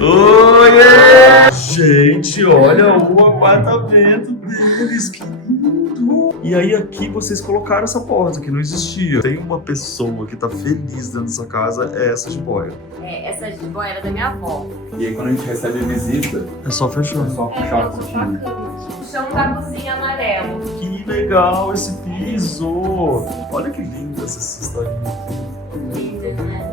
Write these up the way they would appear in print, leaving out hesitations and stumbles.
Oiê! Gente, olha o apartamento deles, que lindo! E aí aqui vocês colocaram essa porta que não existia. Tem uma pessoa que tá feliz dentro dessa casa, é essa jiboia. Essa jiboia era da minha avó. E aí quando a gente recebe visita, É só fechar. é só puxar a o sofá cortina. cama. O chão da cozinha amarelo. Que legal esse piso! Olha que linda essa historinha. Lindo, né?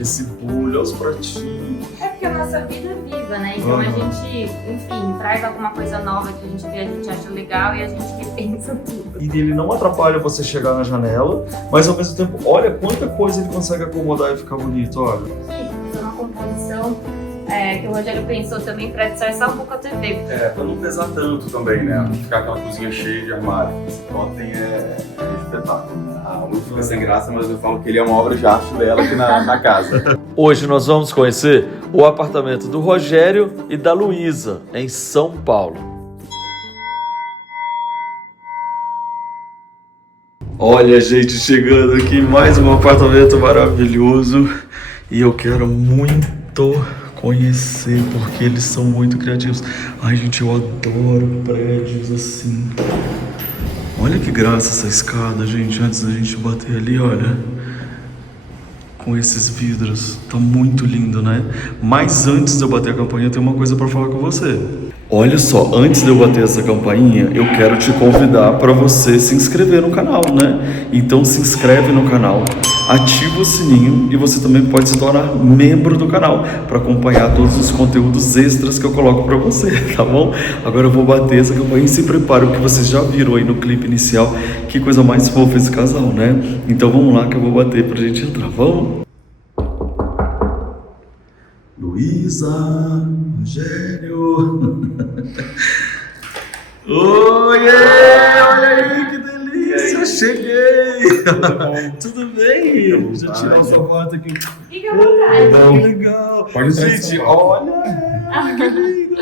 Esse bulho, olha os pratinhos. É porque a nossa vida é viva, né? Então a gente, enfim, traz alguma coisa nova que a gente vê, a gente acha legal e a gente repensa tudo. E ele não atrapalha você chegar na janela, mas ao mesmo tempo, olha quanta coisa ele consegue acomodar e ficar bonito, olha. Aqui, é uma composição que o Rogério pensou também para disfarçar um pouco a TV. Pra não pesar tanto também, né? Não ficar aquela cozinha cheia de armário. Esse totem é espetáculo. A luz fica sem graça, mas eu falo que ele é uma obra de arte dela aqui na casa. Hoje nós vamos conhecer o apartamento do Rogério e da Luísa, em São Paulo. Olha, gente, chegando aqui mais um apartamento maravilhoso e eu quero muito conhecer porque eles são muito criativos. Ai, gente, eu adoro prédios assim. Olha que graça essa escada, gente, antes da gente bater ali, olha. Com esses vidros, tá muito lindo, né? Mas antes de eu bater a campainha, eu tenho uma coisa pra falar com você. Olha só, antes de eu bater essa campainha, eu quero te convidar para você se inscrever no canal, né? Então se inscreve no canal, ativa o sininho e você também pode se tornar membro do canal para acompanhar todos os conteúdos extras que eu coloco para você, tá bom? Agora eu vou bater essa campainha e se prepare, porque vocês já viram aí no clipe inicial que coisa mais fofa esse casal, né? Então vamos lá que eu vou bater pra gente entrar, vamos? Luísa, Rogério. Oiê, olha aí que delícia, cheguei. Tudo bem? Deixa eu tirar o sapato aqui. Fica à vontade. Que legal. Pode gente, olha, que lindo.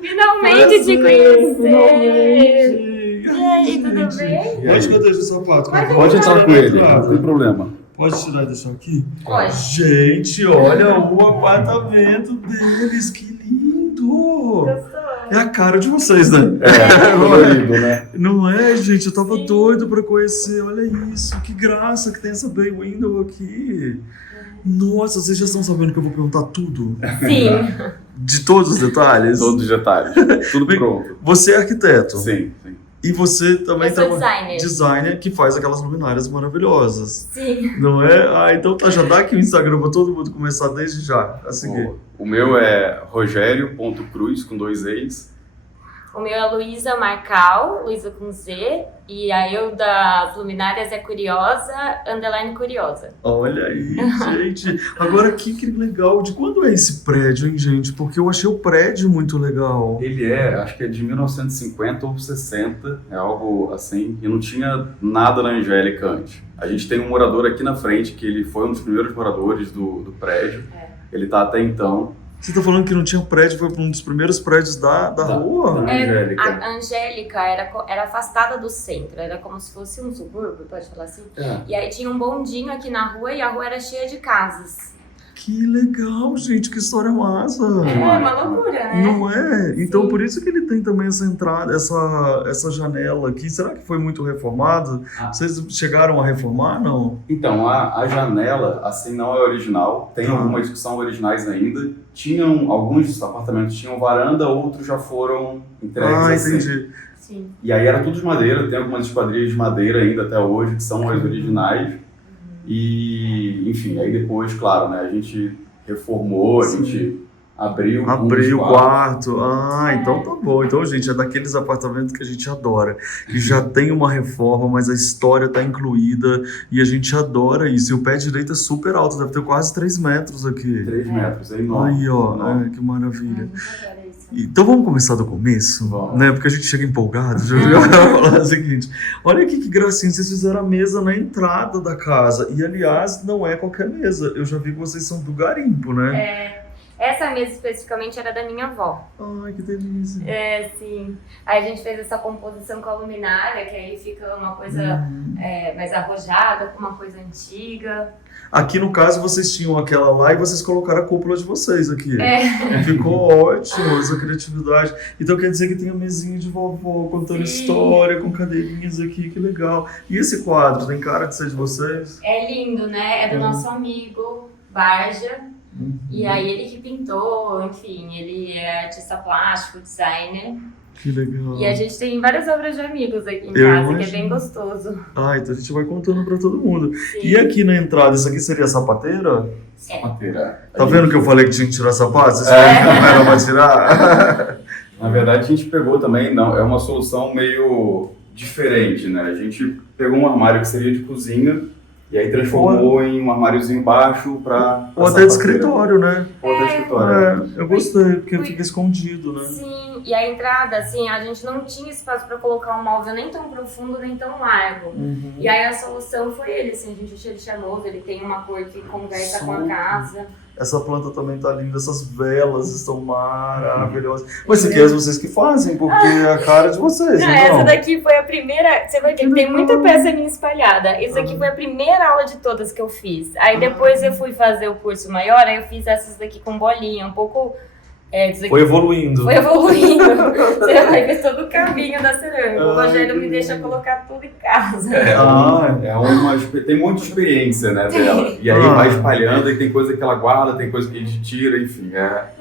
Finalmente te conhecer. Finalmente. E aí, tudo bem? Onde que eu deixo o sapato? Pode entrar com ele, não tem problema. Pode tirar e deixar aqui? Pode. Gente, olha o apartamento deles, que lindo! Gostou? É a cara de vocês, né? Colorido, né? Não é, gente? Eu tava doido pra conhecer, olha isso, que graça que tem essa bay window aqui. Nossa, vocês já estão sabendo que eu vou perguntar tudo? Sim. De todos os detalhes? Todos os detalhes. Tudo pronto. Você é arquiteto. Sim, sim. E você também Eu sou trabalha designer que faz aquelas luminárias maravilhosas. Sim. Não é? Ah, então tá, já dá aqui o Instagram pra todo mundo começar desde já a seguir. O meu é rogério.cruz, com 2 E's. O meu é Luísa Marcal, Luísa com Z. E a eu das luminárias é Curiosa, _curiosa. Olha aí, gente. Agora, que legal. De quando é esse prédio, hein, gente? Porque eu achei o prédio muito legal. Ele acho que é de 1950 ou 60, é algo assim, e não tinha nada na Angélica antes. A gente tem um morador aqui na frente, que ele foi um dos primeiros moradores do prédio. Ele tá até então. Você tá falando que não tinha prédio, foi um dos primeiros prédios da rua? Da Angélica. A Angélica era afastada do centro, era como se fosse um subúrbio, pode falar assim? E aí tinha um bondinho aqui na rua e a rua era cheia de casas. Que legal, gente, que história massa. É uma loucura, né? Não é? Então Sim. por isso que ele tem também essa entrada, essa janela aqui. Será que foi muito reformado? Vocês chegaram a reformar, não? Então, a janela, assim, não é original. Tem algumas que são originais ainda. Alguns apartamentos tinham varanda, outros já foram entregues assim. Entendi. Sim. E aí era tudo de madeira, tem algumas esquadrias de madeira ainda até hoje, que são as originais. E, enfim, aí depois, claro, né, a gente reformou, a gente abriu o quarto. Então tá bom. Então, gente, é daqueles apartamentos que a gente adora. Que já tem uma reforma, mas a história tá incluída. E a gente adora isso. E o pé direito é super alto, deve ter quase 3 metros aqui. 3 metros, é enorme. Aí, ó, que maravilha. Então vamos começar do começo, né? Porque a gente chega empolgado. Já falar o seguinte: olha aqui que gracinha, vocês fizeram a mesa na entrada da casa. E aliás, não é qualquer mesa. Eu já vi que vocês são do garimpo, né? Essa mesa especificamente era da minha avó. Ai, que delícia. Sim. Aí a gente fez essa composição com a luminária, que aí fica uma coisa mais arrojada, com uma coisa antiga. Aqui no caso vocês tinham aquela lá e vocês colocaram a cúpula de vocês aqui. Ficou ótimo essa criatividade. Então quer dizer que tem a mesinha de vovó contando história, com cadeirinhas aqui, que legal. E esse quadro, tem cara de ser de vocês? É lindo, né? É do nosso amigo Barja. E aí ele que pintou, enfim, ele é artista plástico, designer. Que legal. E a gente tem várias obras de amigos aqui em casa, que é bem gostoso. Então a gente vai contando pra todo mundo. Sim. E aqui na entrada, isso aqui seria a sapateira? Sapateira. Tá vendo que eu falei que tinha que tirar sapato? Vocês não era pra tirar? Na verdade, a gente pegou também, é uma solução meio diferente, né? A gente pegou um armário que seria de cozinha e aí transformou em um armáriozinho baixo pra Ou até de escritório, né? Ou até de escritório. Eu gostei, porque fica escondido, né? Sim, e a entrada, assim, a gente não tinha espaço pra colocar um móvel nem tão profundo, nem tão largo. E aí a solução foi ele, assim, a gente achou ele charmoso, ele tem uma cor que conversa com a casa. Essa planta também tá linda, essas velas estão maravilhosas. Mas isso aqui é vocês que fazem, porque é a cara de vocês, não, não? Essa daqui foi a primeira, você vai ver que tem muita peça minha espalhada. Isso aqui foi a primeira aula de todas que eu fiz. Aí depois eu fui fazer o curso maior, aí eu fiz essas daqui com bolinha, um pouco... Foi evoluindo. Foi evoluindo. Você vai ver todo o caminho da cerâmica. O Rogério me deixa colocar tudo em casa. Tem um monte de experiência, né, dela. E aí vai espalhando, e tem coisa que ela guarda, tem coisa que a gente tira, enfim.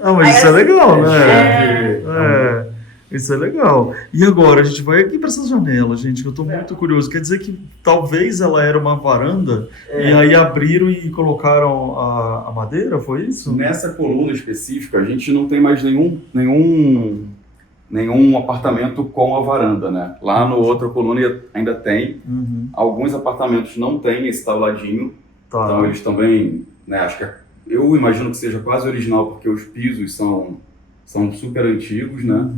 Mas isso é legal, né? Isso é legal. E agora, a gente vai aqui para essa janela, gente, que eu tô muito curioso. Quer dizer que talvez ela era uma varanda e aí abriram e colocaram a madeira, foi isso? Nessa coluna específica, a gente não tem mais nenhum apartamento com a varanda, né? Lá no outra coluna ainda tem. Alguns apartamentos não tem esse tabladinho. Então eles também, né, acho que eu imagino que seja quase original, porque os pisos são super antigos, né?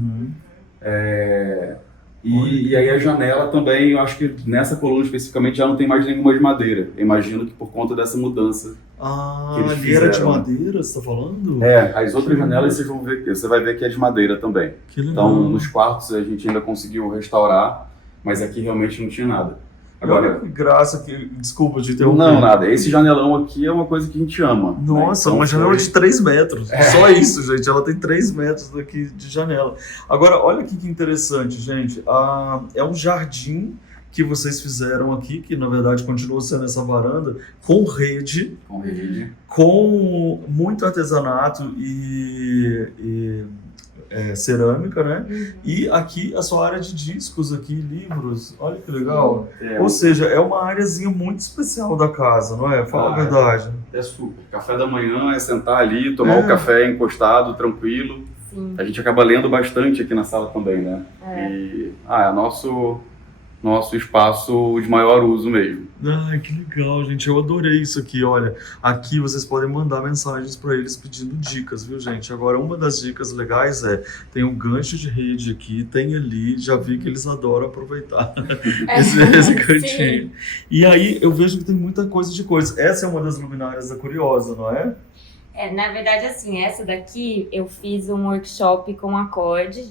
E aí a janela também, eu acho que nessa coluna especificamente já não tem mais nenhuma de madeira. Eu imagino que por conta dessa mudança que eles ali era de fizeram. madeira, você tá falando? As outras janelas você vai ver que é de madeira também. Que legal. Então nos quartos a gente ainda conseguiu restaurar, mas aqui realmente não tinha nada. Agora, que graça, desculpa te interromper. Não, nada. Esse janelão aqui é uma coisa que a gente ama. Nossa, né? Então, uma janela de 3 metros. Só isso, gente. Ela tem 3 metros daqui de janela. Agora, olha aqui que interessante, gente. É um jardim que vocês fizeram aqui, que na verdade continua sendo essa varanda, com rede. Com muito artesanato e cerâmica, né? E aqui a sua área de discos aqui, livros, olha que legal. Ou seja, é uma áreazinha muito especial da casa, não é? Fala a verdade. É super. Café da manhã é sentar ali, tomar o café encostado, tranquilo. Sim. A gente acaba lendo bastante aqui na sala também, né? E é nosso espaço de maior uso mesmo. Ai, que legal, gente. Eu adorei isso aqui, olha. Aqui vocês podem mandar mensagens para eles pedindo dicas, viu, gente? Agora, uma das dicas legais tem um gancho de rede aqui, tem ali, já vi que eles adoram aproveitar esse cantinho. E aí, eu vejo que tem muita coisa de coisa. Essa é uma das luminárias da Curiosa, não é? Na verdade, assim, essa daqui eu fiz um workshop com acorde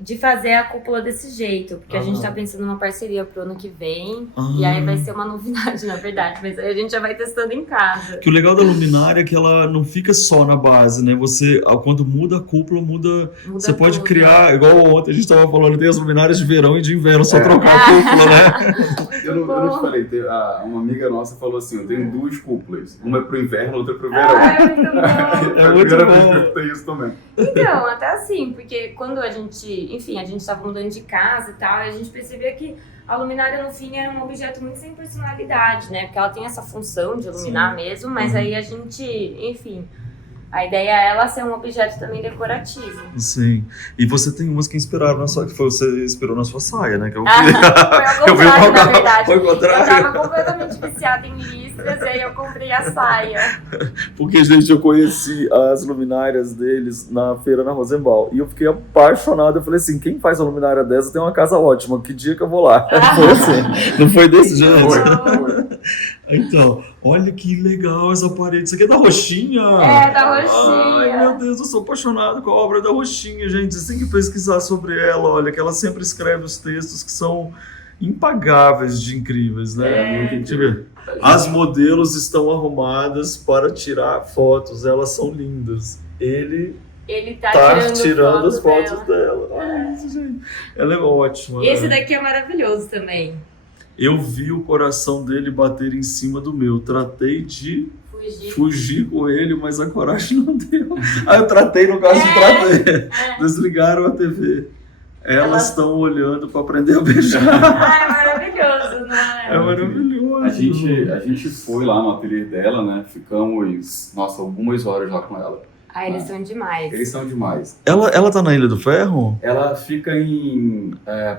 de fazer a cúpula desse jeito, porque a gente tá pensando numa parceria pro ano que vem, e aí vai ser uma novidade, na verdade, mas aí a gente já vai testando em casa. Que o legal da luminária é que ela não fica só na base, né? Você, quando muda a cúpula, muda você pode tudo, criar, igual ontem a gente tava falando, tem as luminárias de verão e de inverno, só trocar a cúpula, né? Eu não te falei, uma amiga nossa falou assim, eu tenho 2 cúpulas, uma é pro inverno, outra é pro verão. É muito bom. É a primeira vez que eu tenho isso também. Então, até assim, porque quando a gente estava mudando de casa e tal, a gente percebia que a luminária no fim é um objeto muito sem personalidade, né? Porque ela tem essa função de iluminar mesmo, mas aí a gente, enfim, a ideia é ela ser um objeto também decorativo. Sim. E você tem umas que inspiraram na sua, que você inspirou na sua saia, né? Que eu vi. Foi ao contrário, na verdade. Foi ao contrário. Eu tava completamente viciada em listras e aí eu comprei a saia. Porque, gente, eu conheci as luminárias deles na feira na Rosenbaum. E eu fiquei apaixonado. Eu falei assim, quem faz uma luminária dessa tem uma casa ótima. Que dia que eu vou lá? Foi assim. Não foi desse jeito? Foi. Então, olha que legal essa parede. Isso aqui é da Roxinha? É, da Roxinha. Ai, meu Deus, eu sou apaixonado com a obra da Roxinha, gente. Vocês têm que pesquisar sobre ela. Olha, que ela sempre escreve os textos que são impagáveis de incríveis, né? Deixa eu ver. As modelos estão arrumadas para tirar fotos. Elas são lindas. Ele tá tirando as fotos dela. dela. Olha isso, gente. Ela é ótima. Esse né? daqui é maravilhoso também. Eu vi o coração dele bater em cima do meu. Tratei de fugir com ele, mas a coragem não deu. Eu tratei, no caso, tratei. Desligaram a TV. Elas estão olhando para aprender a beijar. É maravilhoso, né? É maravilhoso. A gente foi lá no ateliê dela, né? Ficamos, algumas horas lá com ela. Eles são demais. Eles são demais. Ela tá na Ilha do Ferro? Ela fica em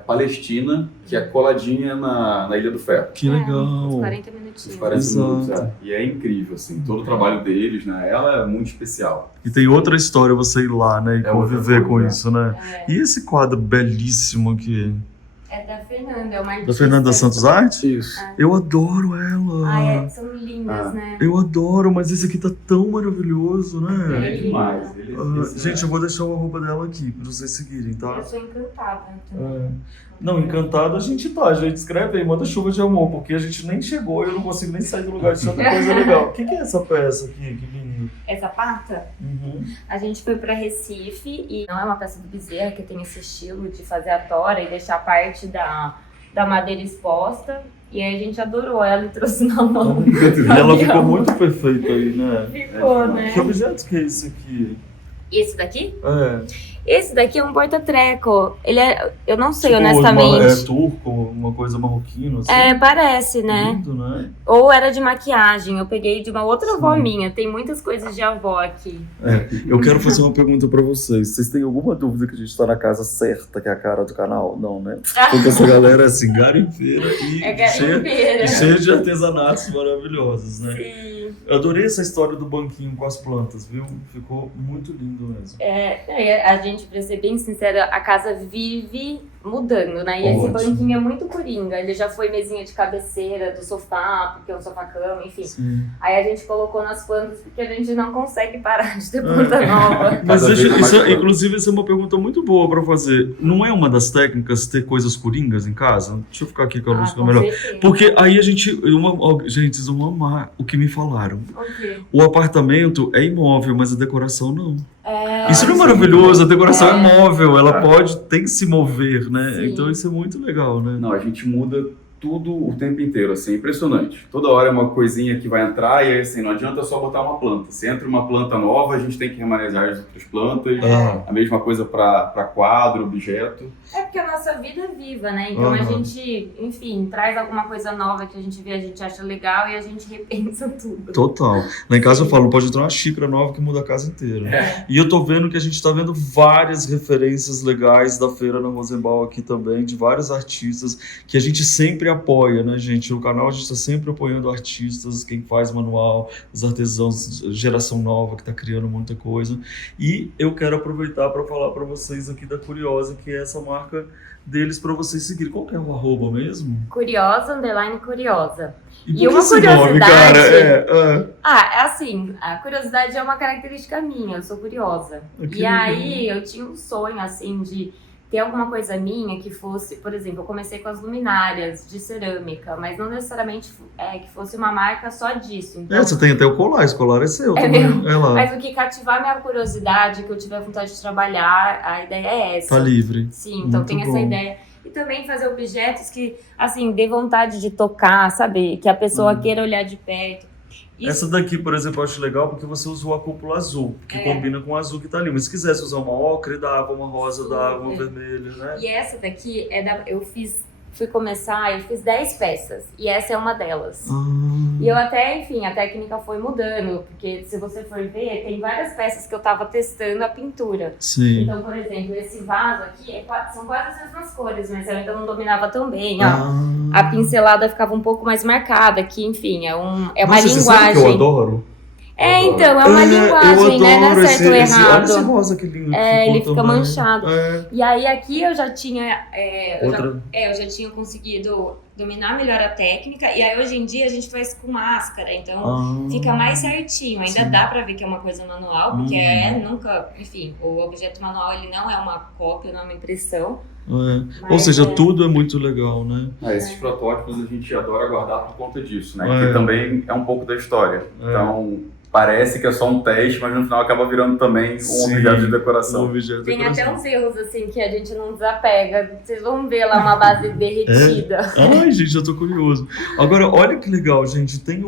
Palestina, que é coladinha na Ilha do Ferro. Que legal. Uns 40 Uns minutinhos. 40 minutos, Exato. E é incrível, assim, todo o trabalho deles, né? Ela é muito especial. E tem outra história você ir lá, né? E É outra conviver com coisa. isso, né? E esse quadro belíssimo aqui? É da Fernanda, é uma artista. Da Fernanda Santos Arte? Isso. Eu adoro ela. São lindas, né? Eu adoro, mas esse aqui tá tão maravilhoso, né? É demais. Gente, eu vou deixar o arroba dela aqui pra vocês seguirem, tá? Eu sou encantada também. Não, encantado a gente tá. A gente escreve aí, manda chuva de amor, porque a gente nem chegou e eu não consigo nem sair do lugar de tanta coisa legal. O que é essa peça aqui? Que lindo. Essa pata, a gente foi pra Recife e não é uma peça do Bezerra que tem esse estilo de fazer a tora e deixar parte da madeira exposta. E aí a gente adorou ela e trouxe na mão. E ela ficou muito perfeita aí, né? Ficou, né? Que objeto que é esse aqui? Esse daqui? É. Esse daqui é um porta-treco. Ele é, eu não sei, Tipo, honestamente. É turco, uma coisa marroquina, assim. Parece, né? Lindo, né? Ou era de maquiagem. Eu peguei de uma outra avó minha. Tem muitas coisas de avó aqui. Eu quero fazer uma pergunta pra vocês. Vocês têm alguma dúvida que a gente tá na casa certa, que é a cara do canal? Não, né? Porque essa galera é assim, garimpeira e cheia de artesanatos maravilhosos, né? Sim. Eu adorei essa história do banquinho com as plantas, viu? Ficou muito lindo mesmo. A gente, pra ser bem sincera, a casa vive mudando, né? E esse banquinho é muito coringa. Ele já foi mesinha de cabeceira do sofá, porque é um sofá-cama, enfim. Sim. Aí a gente colocou nas plantas porque a gente não consegue parar de ter planta nova. Mas inclusive, essa é uma pergunta muito boa pra fazer. Não é uma das técnicas ter coisas coringas em casa? Deixa eu ficar aqui com a luz que é melhor. Certeza. Porque aí gente, vocês vão amar o que me falaram. O apartamento é imóvel, mas a decoração não. Isso não é maravilhoso? A decoração é móvel, ela tem que se mover, né? Sim. Então isso é muito legal, né? Não, a gente muda tudo o tempo inteiro, assim, é impressionante. Toda hora é uma coisinha que vai entrar e assim, não adianta só botar uma planta. Se entra uma planta nova, a gente tem que remanejar as outras plantas. A mesma coisa para quadro, objeto. É porque a nossa vida é viva, né? Então a gente, enfim, traz alguma coisa nova que a gente vê, a gente acha legal e a gente repensa tudo. Total. Lá em casa eu falo, pode entrar uma xícara nova que muda a casa inteira. E eu tô vendo que a gente tá vendo várias referências legais da feira na Rosenbaum aqui também, de vários artistas que a gente sempre apoia, né, gente? O canal a gente tá sempre apoiando artistas, quem faz manual, os artesãos, geração nova que tá criando muita coisa. E eu quero aproveitar para falar para vocês aqui da Curiosa, que é essa marca deles para vocês seguirem. Qual que é o arroba mesmo? Curiosa, _curiosa. E uma esse nome, cara? Assim, a curiosidade é uma característica minha, eu sou curiosa. Que aí eu tinha um sonho, assim, de ter alguma coisa minha que fosse, por exemplo, eu comecei com as luminárias de cerâmica, mas não necessariamente que fosse uma marca só disso. Então, Você tem até o colar, esse colar é seu também. mesmo? É lá. Mas o que cativar minha curiosidade, que eu tiver vontade de trabalhar, a ideia é essa. Tá livre. Sim, então Muito tem essa bom. ideia. E também fazer objetos que, assim, dê vontade de tocar, sabe? Que a pessoa queira olhar de perto. Essa daqui, por exemplo, eu acho legal porque você usou a cúpula azul, que combina com o azul que tá ali. Mas se quisesse usar uma ocre, dava, uma rosa, dava, uma vermelha, né? E essa daqui eu fiz 10 peças. E essa é uma delas. E eu até, enfim, a técnica foi mudando. Porque se você for ver, tem várias peças que eu tava testando a pintura. Sim. Então, por exemplo, esse vaso aqui são quase as mesmas cores, mas eu ainda não dominava tão bem. A pincelada ficava um pouco mais marcada, que, enfim, é uma Nossa, linguagem. Você sabe que eu adoro? Então, é uma linguagem, né? Não é certo ou errado. Olha esse rosa que lindo. Ele fica manchado. É. E aí aqui eu já tinha. Eu Outra. já tinha conseguido dominar melhor a técnica. E aí hoje em dia a gente faz com máscara, então fica mais certinho. Ainda dá pra ver que é uma coisa manual, porque nunca, enfim, o objeto manual ele não é uma cópia, não é uma impressão. Ou seja, tudo é muito legal, né? Esses protótipos a gente adora guardar por conta disso, né? Que também é um pouco da história. Então, parece que é só um teste, mas no final acaba virando também um objeto de decoração. Tem até uns erros, assim, que a gente não desapega. Vocês vão ver lá uma base derretida. Ai, gente, já tô curioso. Agora, olha que legal, gente. Tem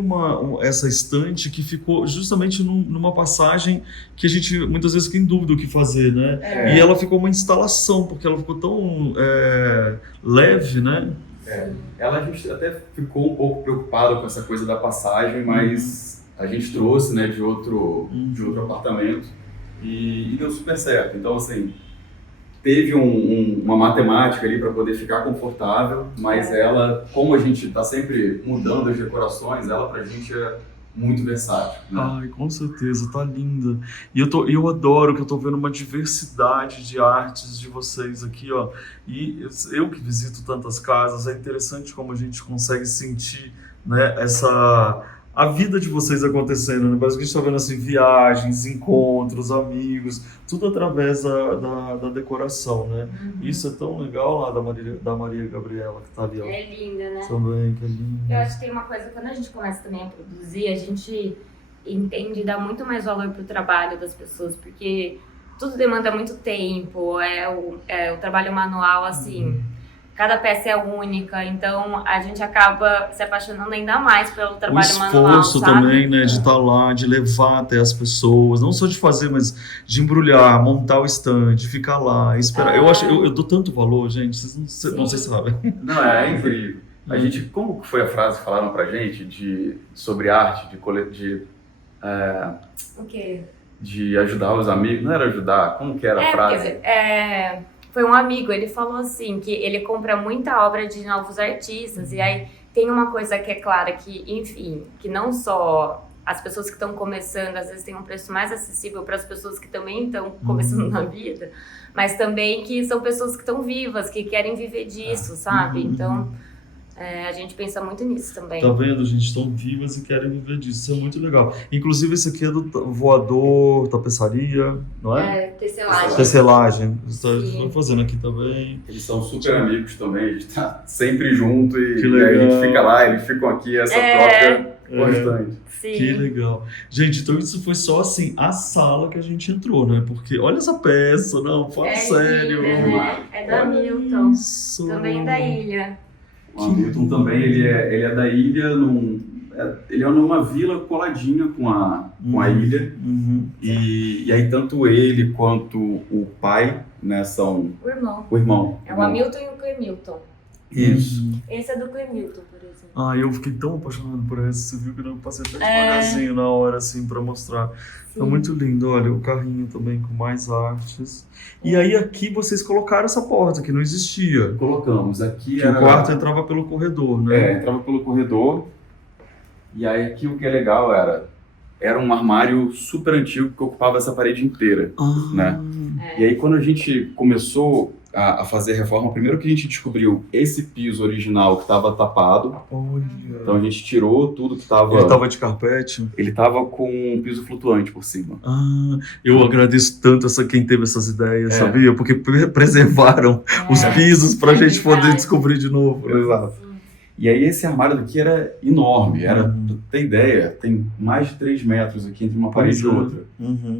essa estante que ficou justamente numa passagem que a gente muitas vezes fica em dúvida o que fazer, né? E ela ficou uma instalação, porque ela ficou tão leve, né? A gente até ficou um pouco preocupado com essa coisa da passagem, mas a gente trouxe, né, de outro apartamento e deu super certo. Então, assim, teve uma matemática ali para poder ficar confortável, mas ela, como a gente está sempre mudando as decorações, ela pra gente é muito versátil, né? Ai, com certeza, tá linda. E eu adoro que eu tô vendo uma diversidade de artes de vocês aqui, ó. E eu que visito tantas casas, é interessante como a gente consegue sentir, né, a vida de vocês acontecendo, né? Parece que a gente está vendo assim, viagens, encontros, amigos, tudo através da decoração, né? Isso é tão legal lá da Maria Gabriela, que tá ali, ó. É linda, né? Também, que é linda. Eu acho que tem uma coisa, quando a gente começa também a produzir, a gente entende e dá muito mais valor pro trabalho das pessoas, porque tudo demanda muito tempo, o trabalho manual, assim... Cada peça é única, então a gente acaba se apaixonando ainda mais pelo trabalho manual, o esforço sabe? também, né, de estar lá, de levar até as pessoas, não só de fazer, mas de embrulhar, montar o stand, ficar lá, esperar. Eu dou tanto valor, gente, vocês não sabem. Não, é incrível. A gente, como foi a frase que falaram pra gente sobre arte, O quê? de ajudar os amigos? Não era ajudar, como que era a frase? Foi um amigo, ele falou assim, que ele compra muita obra de novos artistas, e aí tem uma coisa que é clara, que, enfim, que não só as pessoas que estão começando, às vezes tem um preço mais acessível para as pessoas que também estão começando na vida, mas também que são pessoas que estão vivas, que querem viver disso, sabe? Então, a gente pensa muito nisso também. Tá vendo, gente? Estão vivas e querem viver disso. Isso é muito legal. Inclusive, esse aqui é do voador, tapeçaria, não é? Tecelagem. Tecelagem. Estão fazendo aqui também. Eles são super amigos também, a gente tá sempre junto e Que legal. aí a gente fica lá, eles ficam aqui, essa troca constante. Sim. Que legal. Gente, então isso foi só assim, a sala que a gente entrou, né? Porque olha essa peça, não, fala sério. Linda, né? É da Milton, Isso. também da ilha. O Hamilton também, ele é da ilha, ele é numa vila coladinha com a ilha. E aí tanto ele quanto o pai, né, são O irmão. o irmão. É o Hamilton e o Clemilton. Isso. Esse é do Clemilton, por exemplo. Eu fiquei tão apaixonado por essa, você viu que eu passei até devagarzinho na hora, assim, pra mostrar. Sim. Tá muito lindo, olha, o carrinho também com mais artes. E aí aqui vocês colocaram essa porta, que não existia. Colocamos, aqui que o quarto entrava pelo corredor, né? Entrava pelo corredor. E aí aqui o que é legal era um armário super antigo que ocupava essa parede inteira, né? E aí quando a gente começou a fazer a reforma, primeiro que a gente descobriu esse piso original que estava tapado. Olha. Então a gente tirou tudo que estava... Ele estava de carpete? Ele estava com um piso flutuante por cima. Eu agradeço tanto quem teve essas ideias, sabia? Porque preservaram os pisos para a gente poder descobrir de novo. Exato. E aí esse armário daqui era enorme, tem ideia, tem mais de 3 metros aqui entre uma parede e outra.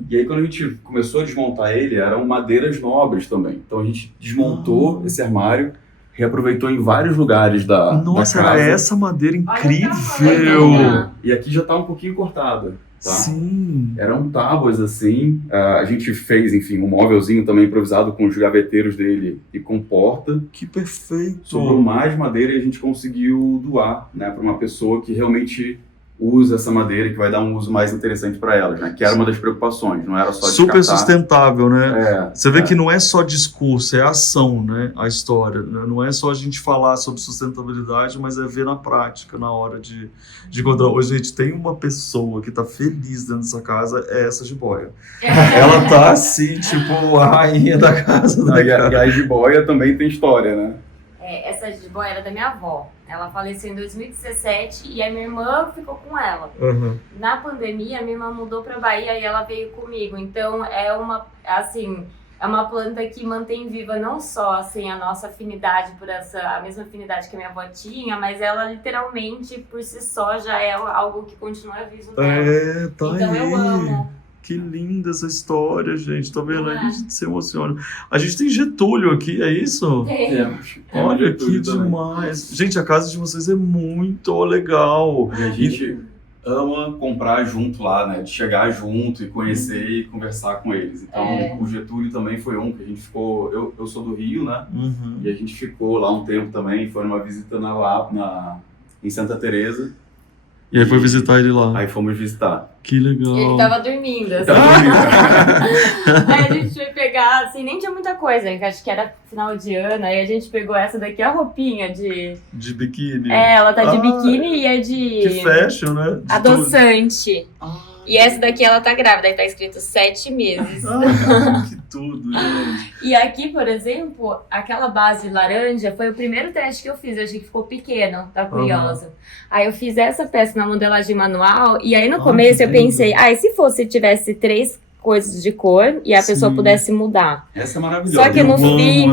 E aí quando a gente começou a desmontar ele, eram madeiras nobres também. Então a gente desmontou esse armário, reaproveitou em vários lugares da Nossa, casa. era essa madeira incrível! E aqui já tá um pouquinho cortada. Tá? Sim. Eram tábuas assim, a gente fez, enfim, um móvelzinho também improvisado com os gaveteiros dele e com porta. Que perfeito! Sobrou mais madeira e a gente conseguiu doar, né, para uma pessoa que realmente usa essa madeira, que vai dar um uso mais interessante para elas, né? Que era uma das preocupações, não era só super descartar. Sustentável, né? Você vê que é. não é só discurso, é ação, né? A história, né? Não é só a gente falar sobre sustentabilidade, mas é ver na prática, na hora de encontrar. Hoje, gente, tem uma pessoa que tá feliz dentro dessa casa, é essa jiboia. Ela tá assim, tipo, a rainha da casa. E a jiboia também tem história, né? Essa jiboia era da minha avó. Ela faleceu em 2017 e a minha irmã ficou com ela. Aham. Na pandemia, a minha irmã mudou pra Bahia e ela veio comigo. Então, é uma planta que mantém viva não só assim, a nossa afinidade a mesma afinidade que a minha avó tinha, mas ela literalmente, por si só, já é algo que continua vivo nela. Tá Então aí. eu amo. Que linda essa história, gente. Tá vendo? Não Aí é? a gente se emociona. A gente tem Getúlio aqui, é isso? Olha que demais. Gente, a casa de vocês é muito legal. E a gente ama comprar junto lá, né? De chegar junto e conhecer e conversar com eles. Então, o Getúlio também foi um que a gente ficou... Eu sou do Rio, né? Uhum. E a gente ficou lá um tempo também. Foi numa visita em Santa Teresa. E aí foi visitar ele lá. Aí fomos visitar. Que legal. Ele tava dormindo, assim. Tava dormindo. Aí a gente foi pegar, assim, nem tinha muita coisa, que acho que era final de ano, aí a gente pegou essa daqui, a roupinha de... De biquíni. ela tá de biquíni e é de... Que fashion, né? De adoçante. tudo. E essa daqui, ela tá grávida, aí tá escrito 7 meses. Que tudo, gente. E aqui, por exemplo, aquela base laranja foi o primeiro teste que eu fiz. Eu achei que ficou pequeno, tá curiosa. Aí eu fiz essa peça na modelagem manual. E aí no começo eu pensei, e se tivesse 3 coisas de cor e a pessoa pudesse mudar? Essa é maravilhosa. Só que no fim,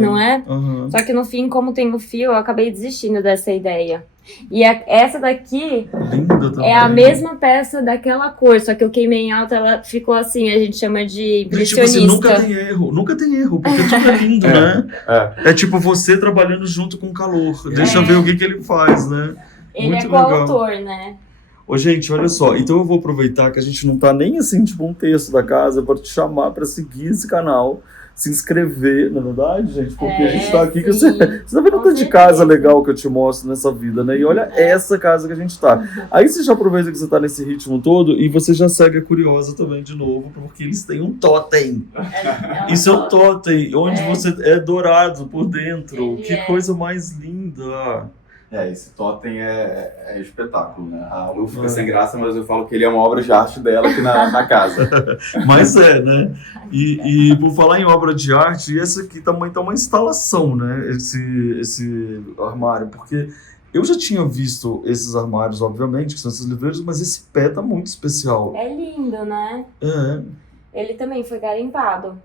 não é? Uhum. Só que no fim, como tem o fio, eu acabei desistindo dessa ideia. E essa daqui Linda também. é a mesma peça daquela cor, só que eu queimei em alta, ela ficou assim, a gente chama de Tipo impressionista. assim, nunca tem erro, porque tudo é lindo, né? É tipo você trabalhando junto com o calor. Deixa eu ver o que ele faz, né? Ele Muito é legal. coautor, né? Ô, gente, olha só. Então eu vou aproveitar que a gente não tá nem assim, tipo, um terço da casa para te chamar para seguir esse canal, se inscrever, na verdade, gente, porque a gente tá aqui que você tá vendo Com tanto de certeza. casa legal que eu te mostro nessa vida, né? E olha essa casa que a gente tá. Aí você já aproveita que você tá nesse ritmo todo e você já segue a Curiosa também de novo, porque eles têm um totem. Isso é um totem, onde você é dourado por dentro. Ele Que é. coisa mais linda. Esse totem é espetáculo, né? A Lu fica sem graça, mas eu falo que ele é uma obra de arte dela aqui na casa. Mas né? E por falar em obra de arte, essa aqui também tá uma instalação, né? Esse armário, porque eu já tinha visto esses armários, obviamente, que são esses livreiros, mas esse pé tá muito especial. É lindo, né? É. Ele também foi garimpado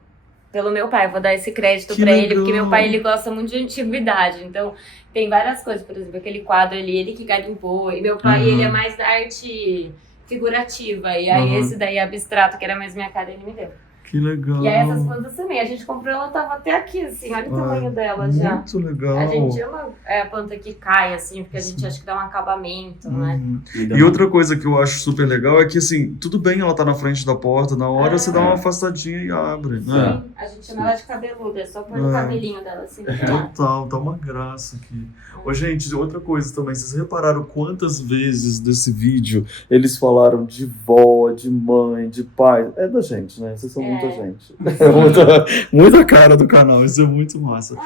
pelo meu pai. Eu vou dar esse crédito Que pra ele, legal. porque meu pai, ele gosta muito de antiguidade. Então, tem várias coisas. Por exemplo, aquele quadro ali, ele que garimpou. E meu pai, ele é mais da arte figurativa. E aí, esse daí, abstrato, que era mais minha cara, ele me deu. Que legal. E aí, essas plantas também. A gente comprou, ela tava até aqui, assim. Olha o tamanho dela já. Muito legal. A gente ama a planta que cai, assim, porque a gente acha que dá um acabamento, né? Uhum. E outra coisa que eu acho super legal é que, assim, tudo bem ela tá na frente da porta, na hora você dá uma afastadinha e abre, né? Sim, a gente chama ela de cabeluda, é só pôr o cabelinho dela, assim. Total, tá uma graça aqui. Ô, gente, outra coisa também, vocês repararam quantas vezes desse vídeo eles falaram de vó, de mãe, de pai? É da gente, né? Vocês são muita gente. É muita cara do canal, isso é muito massa.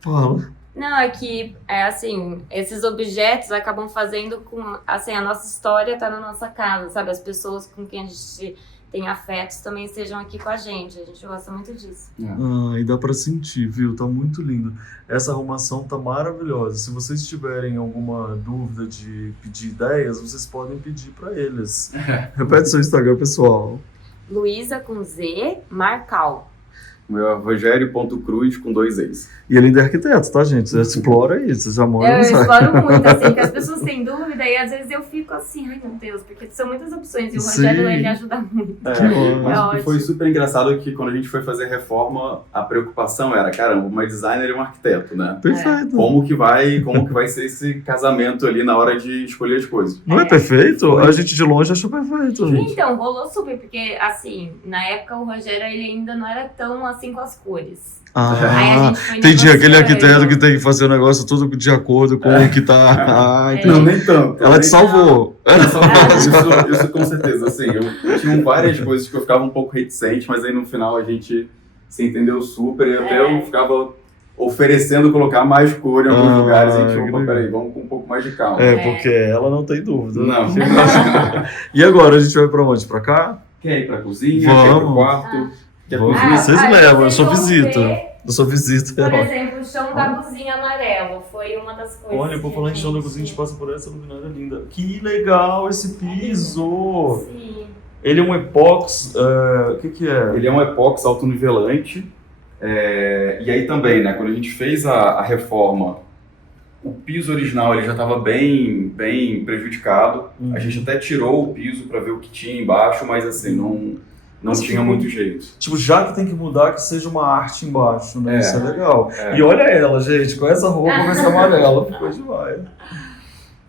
Fala. Não, é que, assim, esses objetos acabam fazendo com, assim, a nossa história tá na nossa casa, sabe? As pessoas com quem a gente tem afetos também estejam aqui com a gente gosta muito disso. E dá pra sentir, viu? Tá muito lindo. Essa arrumação tá maravilhosa. Se vocês tiverem alguma dúvida de pedir ideias, vocês podem pedir pra eles. Repete seu Instagram, pessoal. Luísa com Z, Marcal. O meu é Rogério.cruz com 2 E's. E ele ainda é arquiteto, tá, gente? Você explora isso, você já mora Eu no site. exploro muito, assim, que as pessoas têm dúvida e às vezes eu fico assim, ai meu Deus, porque são muitas opções e o Rogério, ele ajuda muito. Mas ótimo. o que foi super engraçado que quando a gente foi fazer reforma, a preocupação era, caramba, uma designer e um arquiteto, né? Perfeito. Como que vai ser esse casamento ali na hora de escolher as coisas? Não é perfeito? A gente de longe achou perfeito, gente. Então, rolou super, porque assim, na época o Rogério, ele ainda não era tão assim com as cores. Aí a gente foi entendi. Aquele negociando. arquiteto que tem que fazer o negócio tudo de acordo com o que tá... Não, nem tanto. Ela te salvou. Isso com certeza, assim, eu tinha várias coisas que eu ficava um pouco reticente, mas aí no final a gente se entendeu super e até eu ficava oferecendo colocar mais cor em alguns lugares e a gente falou, peraí, vamos com um pouco mais de calma. Porque ela não tem dúvida. Não. E agora, a gente vai pra onde? Pra cá? Quer ir pra cozinha? Quer ir pro quarto? Quer Vamos. cozinhar? Vocês levam, eu só vão visito. ver da sua visita. Por exemplo, o chão da cozinha amarelo foi uma das coisas. Olha, por que falar em chão da gente- cozinha, a gente passa por essa luminária linda. Que legal esse piso! Sim. Ele é um epóxi, o que é? Ele é um epóxi autonivelante. E aí também, né, quando a gente fez a reforma, o piso original ele já estava bem prejudicado. A gente até tirou o piso para ver o que tinha embaixo, mas assim, não Mas tinha ficou- muito jeito. Tipo, já que tem que mudar, que seja uma arte embaixo, né? É. Isso é legal. É. E olha ela, gente, com essa roupa, com essa amarela, ficou demais.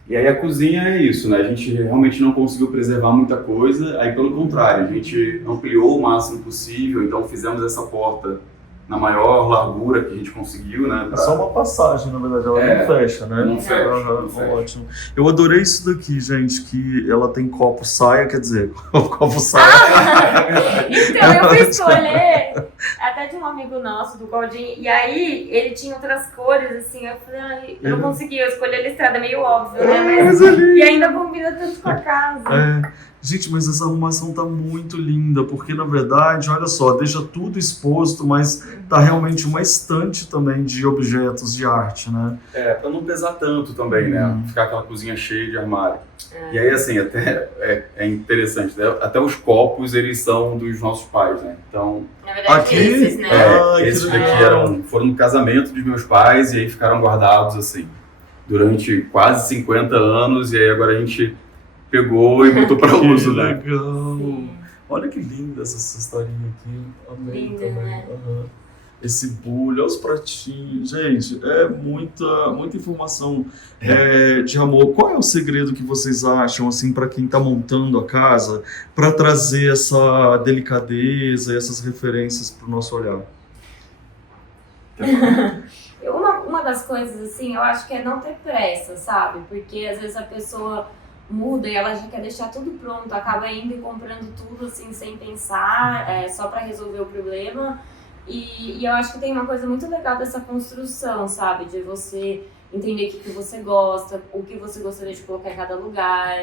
E aí a cozinha é isso, né? A gente realmente não conseguiu preservar muita coisa, aí pelo contrário, a gente ampliou o máximo possível, então fizemos essa porta na maior largura que a gente conseguiu, né? É só uma passagem, na verdade, ela É, não fecha, né? não fecha, Aham, não fecha. ótimo. Eu adorei isso daqui, gente, que ela tem copo saia, quer dizer, copo saia. Então, eu fui escolher até de um amigo nosso, do Claudinho, e aí ele tinha outras cores, assim, eu falei, ai, eu não consegui, eu escolhi a listrada, meio óbvio, né? Mas, e ainda combina tanto com a casa. É. Gente, mas essa arrumação tá muito linda, porque na verdade, olha só, deixa tudo exposto, mas tá realmente uma estante também de objetos de arte, né? Pra não pesar tanto também, né? Ficar aquela cozinha cheia de armário. E aí, assim, até é interessante, né? Até os copos, eles são dos nossos pais, né? Então, Na verdade, Aqui? esses, né? Ai, que esses legal. daqui foram no casamento dos meus pais e aí ficaram guardados, assim, durante quase 50 anos, e aí agora a gente pegou e botou para Que uso, né? legal. Sim. Olha que linda essa historinha aqui. Amei Linda, também. né? Aham. Esse bulho, olha os pratinhos. Gente, é muita informação de amor. Qual é o segredo que vocês acham, assim, para quem está montando a casa, para trazer essa delicadeza, essas referências para o nosso olhar? Uma das coisas, assim, eu acho que é não ter pressa, sabe? Porque às vezes a pessoa muda e ela já quer deixar tudo pronto, acaba indo e comprando tudo, assim, sem pensar, só pra resolver o problema. E eu acho que tem uma coisa muito legal dessa construção, sabe? De você entender o que você gosta, o que você gostaria de colocar em cada lugar.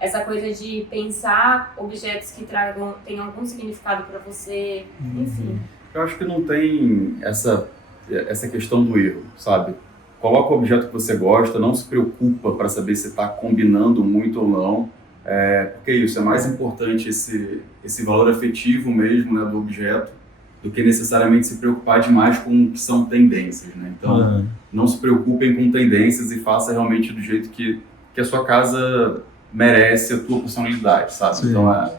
Essa coisa de pensar objetos que tenham algum significado pra você, enfim. Eu acho que não tem essa questão do erro, sabe? Coloca o objeto que você gosta, não se preocupa para saber se está combinando muito ou não, porque isso, é mais importante esse valor afetivo mesmo, né, do objeto, do que necessariamente se preocupar demais com o que são tendências, né? Então, não se preocupem com tendências e faça realmente do jeito que a sua casa merece a tua personalidade, sabe? Sim. Então,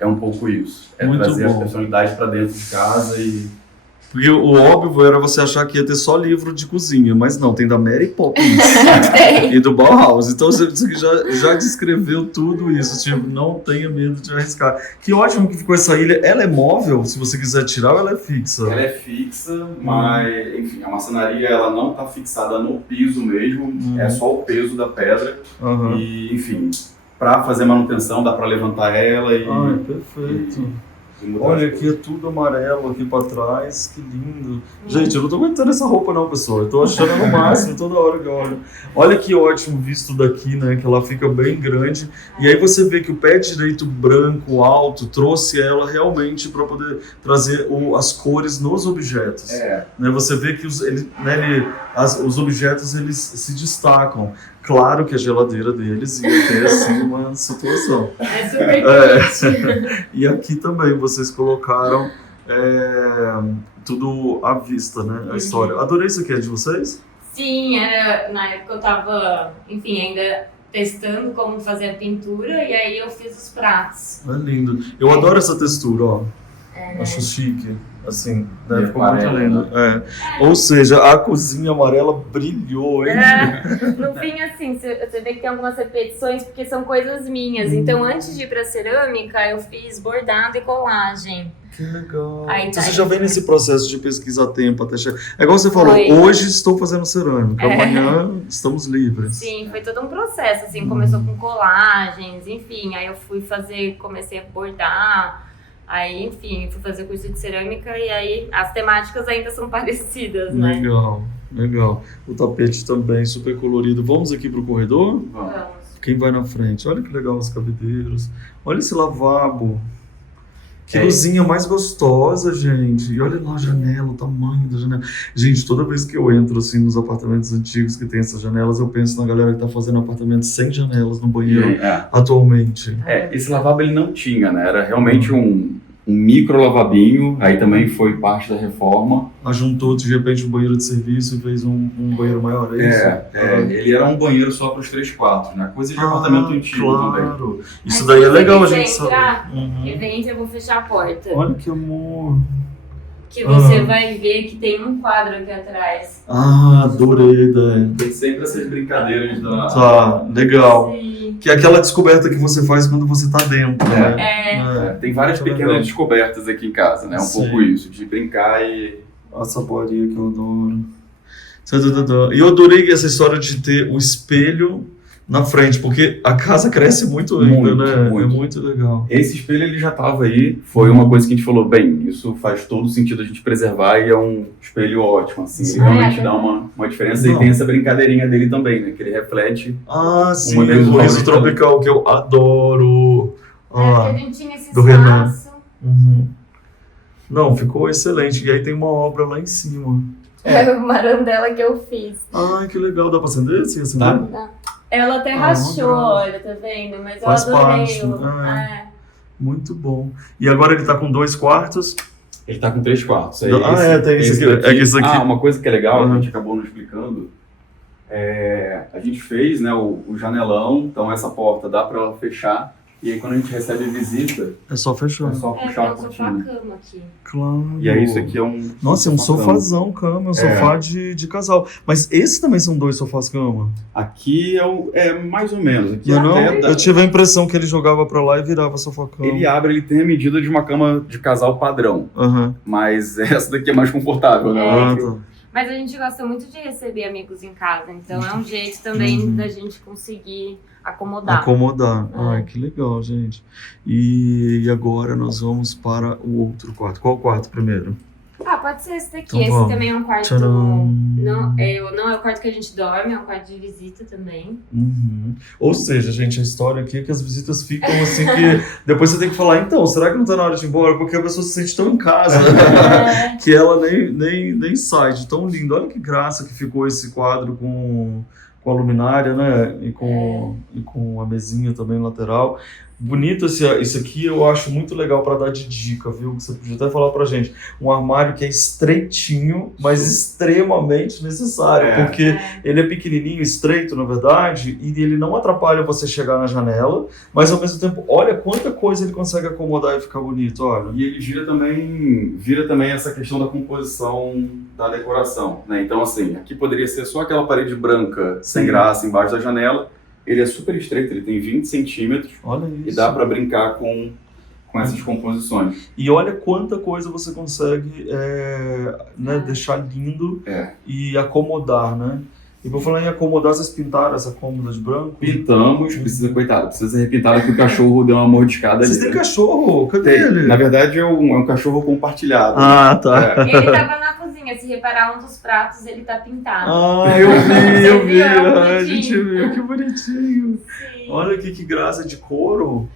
é um pouco isso. É Muito trazer bom. a personalidade para dentro de casa e... Porque o óbvio era você achar que ia ter só livro de cozinha, mas não, tem da Mary Poppins e do Bauhaus. Então você já descreveu tudo isso, tipo, não tenha medo de arriscar. Que ótimo que ficou essa ilha. Ela é móvel, se você quiser tirar, ou ela é fixa? Ela é fixa, mas, enfim, a maçonaria ela não está fixada no piso mesmo, é só o peso da pedra. Aham. E, enfim, para fazer manutenção dá para levantar ela e... Ai, perfeito. e mudar Olha, as aqui é tudo amarelo aqui pra trás, que lindo. Gente, eu não tô aguentando essa roupa não, pessoal. Eu tô achando no máximo toda hora que eu olho. Olha que ótimo visto daqui, né? Que ela fica bem grande. E aí você vê que o pé direito branco, alto, trouxe ela realmente para poder trazer as cores nos objetos. Né? Você vê que os objetos eles se destacam. Claro que a geladeira deles ia ter assim uma situação. É super quente. E aqui também vocês colocaram tudo à vista, né? A história. Adorei isso aqui, é de vocês? Sim, era na época eu tava, enfim, ainda testando como fazer a pintura e aí eu fiz os pratos. É lindo. Eu adoro essa textura, ó. Acho chique. Assim, né? Ficou muito lindo. Ou seja, a cozinha amarela brilhou, hein? No fim, assim, você vê que tem algumas repetições porque são coisas minhas. Então, antes de ir pra cerâmica, eu fiz bordado e colagem. Que legal. Aí Então tá você já vem nesse processo de pesquisa a tempo até chegar. É igual você falou, Foi. hoje estou fazendo cerâmica, amanhã estamos livres. Sim, foi todo um processo, assim, começou com colagens, enfim, aí eu comecei a bordar, aí, enfim, fui fazer curso de cerâmica e aí as temáticas ainda são parecidas, né? Legal, legal. O tapete também super colorido. Vamos aqui pro corredor? Vamos. Vamos. Quem vai na frente? Olha que legal os cabideiros. Olha esse lavabo. Que luzinha mais gostosa, gente. E olha lá a janela, o tamanho da janela. Gente, toda vez que eu entro assim nos apartamentos antigos que tem essas janelas, eu penso na galera que tá fazendo apartamentos sem janelas no banheiro atualmente. Esse lavabo ele não tinha, né? Era realmente um micro lavabinho, aí também foi parte da reforma. Juntou de repente um banheiro de serviço e fez um banheiro maior, é isso? Ele era um banheiro só para os 3 quartos, né? Coisa de apartamento antigo também. Isso daí é legal a gente entrar, saber. Evidente, eu vou fechar a porta. Olha que amor. Que você vai ver que tem um quadro aqui atrás. Adorei a ideia. Tem sempre essas brincadeiras da... Tá, legal. Sim. Que é aquela descoberta que você faz quando você tá dentro, né? Tem várias pequenas descobertas aqui em casa, né? Um pouco isso, de brincar e... Essa bolinha que eu adoro. E eu adorei essa história de ter o espelho na frente, porque a casa cresce muito ainda, né? Muito. É muito legal. Esse espelho ele já estava aí, foi uma coisa que a gente falou, bem, isso faz todo sentido a gente preservar e é um espelho ótimo, assim, ele realmente dá uma diferença e tem essa brincadeirinha dele também, né? Que ele reflete. Sim, o riso tropical que eu adoro. Porque a gente tinha esse do Renan. espaço. Não, ficou excelente. E aí tem uma obra lá em cima. É o marandela que eu fiz. Ai, que legal. Dá pra acender? Sim, acender? Ela até rachou, olha, tá vendo? Mas faz eu adorei. parte. Muito bom. E agora ele tá com 2 quartos? Ele tá com 3 quartos. Tem esse aqui. Uma coisa que é legal, que a gente acabou não explicando, a gente fez, né, o janelão, então essa porta dá pra ela fechar. E aí quando a gente recebe visita... É só fechar. É só puxar a cortina. É um sofá-cama aqui. Claro. E aí isso aqui é um... Nossa, é um sofazão cama, um sofá de casal. Mas esses também são 2 sofás cama? Aqui é mais ou menos. Aqui Eu tive a impressão que ele jogava pra lá e virava sofá cama. Ele tem a medida de uma cama de casal padrão. Mas essa daqui é mais confortável, né? Mas a gente gosta muito de receber amigos em casa, então é um jeito também da gente conseguir acomodar. Ai, que legal, gente. E agora nós vamos para o outro quarto. Qual quarto primeiro? Pode ser esse daqui. Então, esse também é um quarto... Não é o quarto que a gente dorme, é um quarto de visita também. Ou seja, gente, a história aqui é que as visitas ficam assim que... Depois você tem que falar, então, será que não tá na hora de ir embora? Porque a pessoa se sente tão em casa, que ela nem sai de tão lindo. Olha que graça que ficou esse quadro com a luminária, né? E com a mesinha também lateral. Bonito isso aqui, eu acho muito legal para dar de dica, viu? Você podia até falar pra gente. Um armário que é estreitinho, mas extremamente necessário, porque ele é pequenininho, estreito, na verdade, e ele não atrapalha você chegar na janela, mas ao mesmo tempo, olha quanta coisa ele consegue acomodar e ficar bonito, olha. E ele vira também essa questão da composição da decoração, né? Então, assim, aqui poderia ser só aquela parede branca, sem graça, embaixo da janela. Ele é super estreito, ele tem 20 centímetros. Olha isso. E dá para brincar com essas composições. E olha quanta coisa você consegue deixar lindo e acomodar, né? E por falar em acomodar, vocês pintaram essa cômoda de branco? Pintamos, precisa ser repintada que o cachorro deu uma mordiscada ali. Vocês têm cachorro? Cadê ele? Na verdade é um cachorro compartilhado. Tá. Ele tava na cozinha, se reparar um dos pratos, ele tá pintado. Eu vi. A gente viu, que bonitinho. Sim. Olha que graça de couro.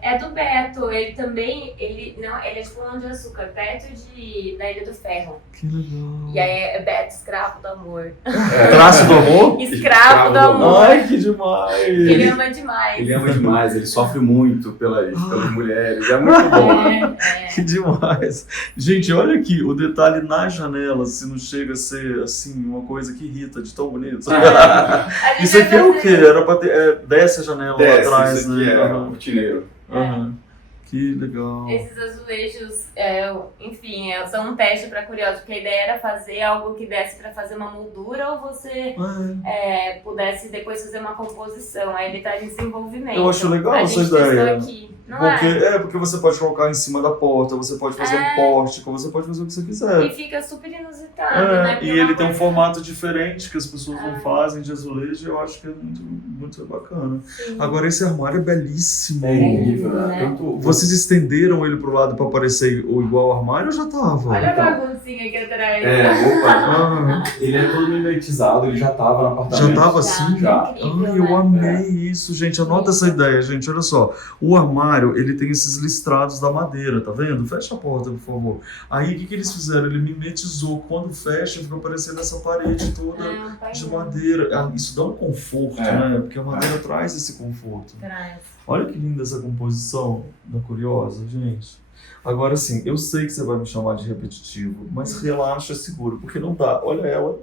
É do Beto, ele também, ele é de Pão de Açúcar, perto da Ilha do Ferro. Que legal. E aí é Beto, escravo do amor. Traço do amor? Escravo do amor. Ai, que demais. Ele ama demais. Ele ama demais, ele sofre muito pelas mulheres, é muito bom. Que demais. Gente, olha aqui, o detalhe na janela, se não chega a ser, assim, uma coisa que irrita de tão bonito. Isso aqui é o quê? Era pra ter, desce a janela lá atrás, isso aqui né? é um cortineiro. Que legal. Esses azulejos, enfim, são um teste para curiosos, porque a ideia era fazer algo que desse para fazer uma moldura ou você pudesse depois fazer uma composição. Aí ele está em desenvolvimento. Eu acho legal essa ideia. Aqui, porque você pode colocar em cima da porta, você pode fazer um pórtico, você pode fazer o que você quiser. E fica super inusitado. adaptado, né? Porque E é uma ele tem um coisa- formato diferente que as pessoas não fazem de azulejo, eu acho que é muito, muito bacana. Sim. Agora esse armário é belíssimo. É incrível, né? né? Tanto Vocês estenderam ele pro lado pra parecer igual ao armário ou já tava? Olha a Então. baguncinha aqui atrás. opa, Ah, ele é todo mimetizado, ele já tava no apartamento. já tava assim? Já. Incrível, Ai, eu né? amei isso, gente. Anota essa ideia, gente. Olha só. O armário, ele tem esses listrados da madeira, tá vendo? Fecha a porta, por favor. Aí, o que eles fizeram? Ele mimetizou. Quando fecha, fica parecendo essa parede toda É, um painel. de madeira. Isso dá um conforto, É. né? Porque a madeira traz esse conforto. Traz. Olha que linda essa composição da Curiosa, gente. Agora sim, eu sei que você vai me chamar de repetitivo, mas relaxa, seguro, porque não dá. Olha ela.